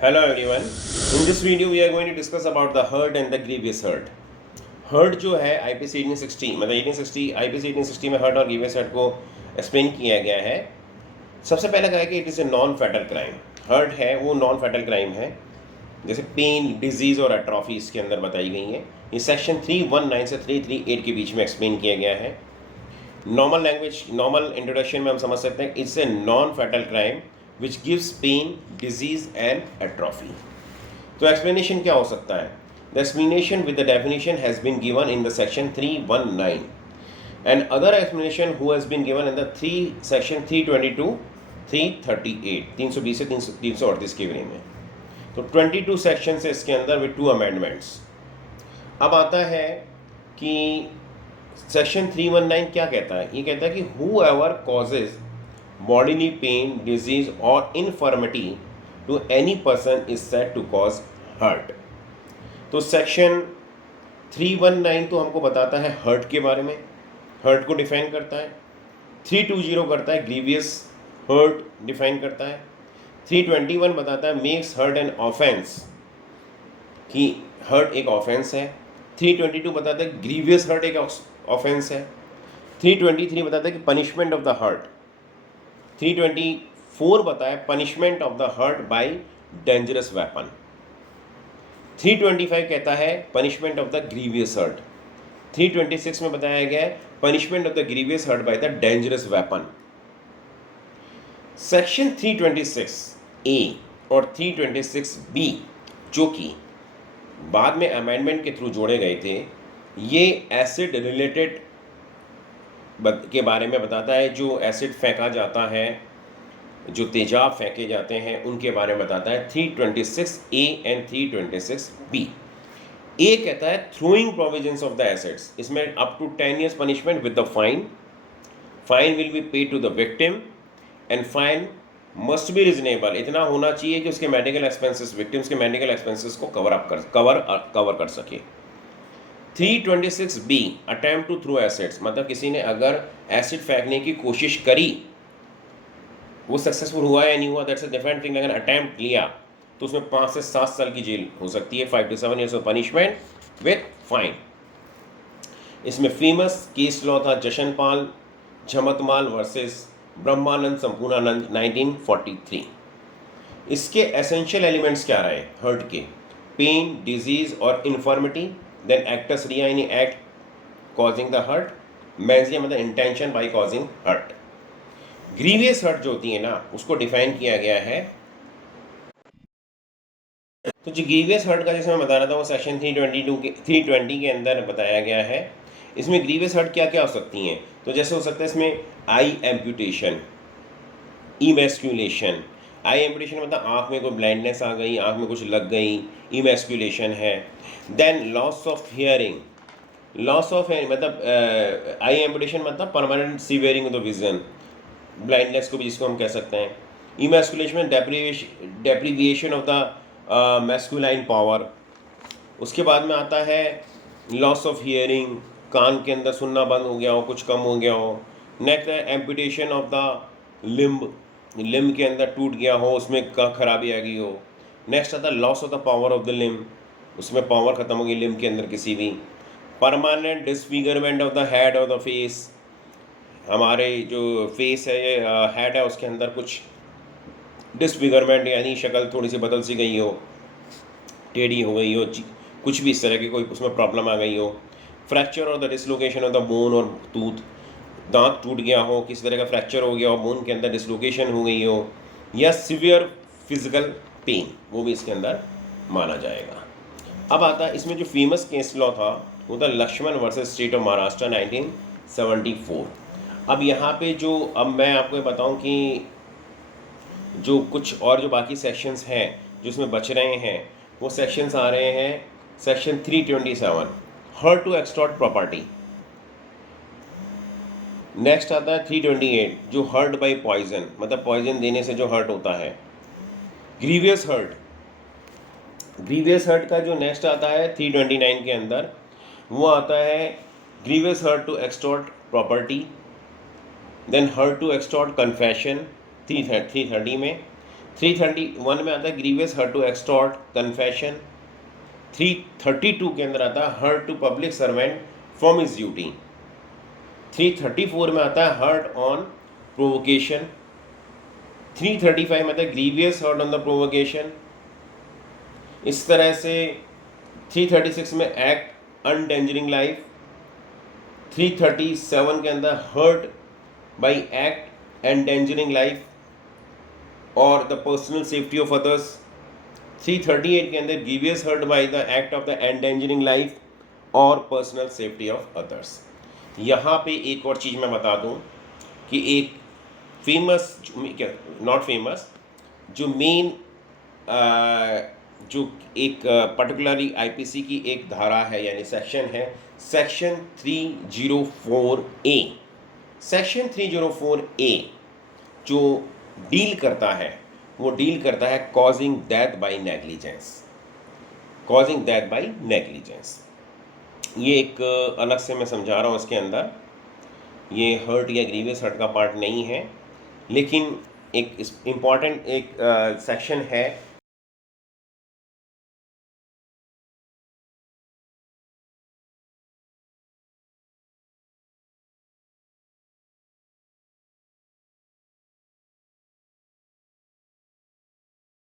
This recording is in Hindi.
Hello everyone. In this video we are going to discuss about the hurt and the grievous hurt. Hurt जो है आईपीसी 1860 मतलब 1860 आईपीसी 1860 में हर्ट और ग्रीवियस हर्ट को एक्सप्लेन किया गया है। सबसे पहला कहा है कि it is a non fatal crime. Hurt है वो नॉन फैटल क्राइम है, जैसे पेन, डिजीज़ और एट्रॉफी इसके अंदर बताई गई है। ये सेक्शन 319 से 338 के बीच में एक्सप्लेन किया गया है। नॉर्मल लैंग्वेज, नॉर्मल इंट्रोडक्शन में हम समझ सकते हैं it's a non fatal crime which gives pain, disease and atrophy. तो एक्सप्लेनेशन क्या हो सकता है? The explanation with the definition has been given in the section 319 and other explanation who has been given in the section 322, 338, 320 से 338 के बारे में। तो 22 सेक्शन है इसके अंदर विद 2 अमेंडमेंट्स। अब आता है कि सेक्शन 319 क्या कहता है? ये कहता है कि whoever causes bodily pain, disease और infirmity to any person is said to cause hurt. तो सेक्शन 319 तो हमको बताता है हर्ट के बारे में, हर्ट को डिफाइन करता है। 320 करता है ग्रीवियस हर्ट डिफाइन करता है। 321 बताता है मेक्स हर्ट एन ऑफेंस, कि हर्ट एक ऑफेंस है। 322 बताता है ग्रीवियस हर्ट एक ऑफेंस है। 323 बताता है कि पनिशमेंट ऑफ द हर्ट। 324 बताया punishment of the hurt by dangerous weapon. 325 कहता है punishment of the grievous hurt. 326 में बताया गया है punishment of the grievous hurt by the dangerous weapon. Section 326 A और 326 बी जो कि बाद में अमेंडमेंट के थ्रू जोड़े गए थे, ये एसिड रिलेटेड के बारे में बताता है। जो एसिड फेंका जाता है, जो तेजाब फेंके जाते हैं, उनके बारे में बताता है 326 ए एंड 326 बी। ए कहता है throwing provisions of the acids, इसमें up to 10 years punishment with the fine. Fine will be paid to the victim and fine must be reasonable, इतना होना चाहिए कि उसके मेडिकल एक्सपेंसेस, विक्टिम्स के मेडिकल एक्सपेंसेस को कवर कर सके। 326 B attempt to throw acids, मतलब किसी ने अगर एसिड फेंकने की कोशिश करी, वो सक्सेसफुल हुआ या नहीं हुआ, दैट्स अ डिफरेंट थिंग। अगर अटेम्प्ट लिया तो उसमें 5 से 7 साल की जेल हो सकती है, 5 to 7 years of punishment with fine. इसमें फेमस केस लॉ था जशनपाल झमतमाल वर्सेस ब्रह्मानंद संपूर्णानंद 1943। इसके एसेंशियल एलिमेंट्स क्या रहे हर्ट के? पेन, डिजीज और infirmity. Then actus reus in act causing the hurt. Mens rea मतलब intention by causing hurt. Grievous hurt जो होती है ना, उसको डिफाइन किया गया है। तो जो ग्रीवियस हर्ट का जैसे मैं बता रहा था वो सेक्शन 320 के अंदर बताया गया है। इसमें ग्रीवियस हर्ट क्या क्या हो सकती हैं? तो जैसे हो सकता है इसमें आई एम्पुटेशन, इमेस्क्यूलेशन। आई एम्पुटेशन मतलब आँख में कोई ब्लाइंडनेस आ गई, आँख में कुछ लग गई, इमेस्क्यूलेशन है। Then loss of hearing, loss of मतलब आई एम्पुटेशन मतलब permanent severing of the vision, blindness को भी जिसको हम कह सकते हैं। इमेस्कुलेशन में deprivation of the masculine power. उसके बाद में आता है लॉस ऑफ हियरिंग, कान के अंदर सुनना बंद हो गया हो, कुछ कम हो गया हो। नेक्स्ट है amputation of the limb, limb के अंदर टूट गया हो, उसमें खराबी आ गई हो। नेक्स्ट आता है loss of the power of the limb, उसमें पावर खत्म हो गई लिम्ब के अंदर किसी भी। Permanent disfigurement of the head of the face, हमारे जो फेस है, हेड है, उसके अंदर कुछ डिसफिगरमेंट यानी शक्ल थोड़ी सी बदल सी गई हो, टेढ़ी हो गई हो, कुछ भी इस तरह की कोई उसमें प्रॉब्लम आ गई हो। फ्रैक्चर और the dislocation of the bone और टूथ, दांत टूट गया हो, किसी तरह का फ्रैक्चर हो गया हो, बोन के अंदर डिसलोकेशन हो गई हो, या सिवियर फिजिकल पेन, वो भी इसके अंदर माना जाएगा। अब आता है इसमें जो फेमस केस लॉ था वो था Laxman versus state of Maharashtra 1974। अब यहाँ पे जो अब मैं आपको बताऊँ कि जो कुछ और जो बाकी सेक्शंस हैं जो इसमें बच रहे हैं, वो सेक्शंस आ रहे हैं section 327 hurt to extort property. Next आता है 328 जो हर्ट बाय पॉइजन, मतलब पॉइजन देने से जो हर्ट होता है। ग्रीवियस हर्ट, ग्रीवियस हर्ट का जो नेक्स्ट आता है 329 के अंदर, वो आता है grievous hurt to extort property. Then hurt to extort confession 330 में। 331 में आता है grievous hurt to extort confession. 332 के अंदर आता है hurt to public servant from his duty. 334 में आता है हर्ट ऑन प्रोवोकेशन। 335 में आता है grievous hurt on the provocation. इस तरह से 336 में एक्ट अनडेंजरिंग लाइफ। 337 के अंदर hurt by act endangering life और the personal safety of others. 338 के अंदर grievous hurt by the act of the endangering life और पर्सनल सेफ्टी ऑफ अदर्स। यहाँ पे एक और चीज़ मैं बता दूँ कि एक फेमस, नॉट फेमस, जो मेन जो एक पर्टिकुलरली आईपीसी की एक धारा है यानी सेक्शन है, सेक्शन 304A। सेक्शन 304A जो डील करता है वो डील करता है causing death by negligence. Causing death by negligence ये एक अलग से मैं समझा रहा हूँ। इसके अंदर ये हर्ट या ग्रीवियस हर्ट का पार्ट नहीं है, लेकिन एक इम्पॉर्टेंट एक सेक्शन है